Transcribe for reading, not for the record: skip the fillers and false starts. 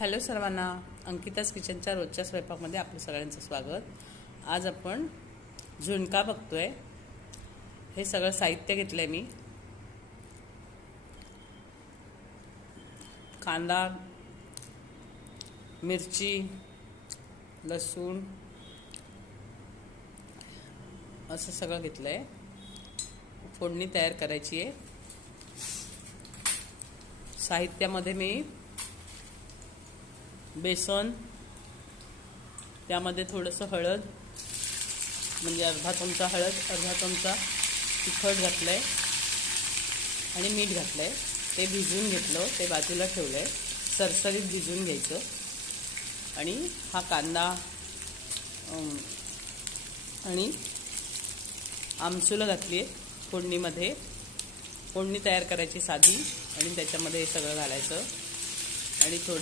Hello सर्वांना, अंकिताच किचनच्या रोजच्या स्वयंपाकमध्ये आपलं सगळ्यांचं स्वागत. आज आपण झुणका बघतोय. हे सगळं साहित्य घेतलंय मी. कांदा, मिरची, लसूण असं सगळं घेतलंय. फोडणी तयार करायची आहे. साहित्यामध्ये मी बेसन, त्यामध्ये थोडंसं हळद, म्हणजे अर्धा चमचा हळद, अर्धा चमचा तिखट घातलं आहे आणि मीठ घातलं आहे. ते भिजवून घेतलं, ते बाजूला ठेवलं आहे. सरसरीत भिजवून घ्यायचं. आणि हा कांदा आणि आमसूल घातली आहे फोडणीमध्ये. फोडणी तयार करायची साधी आणि त्याच्यामध्ये हे सगळं घालायचं आणि थोडं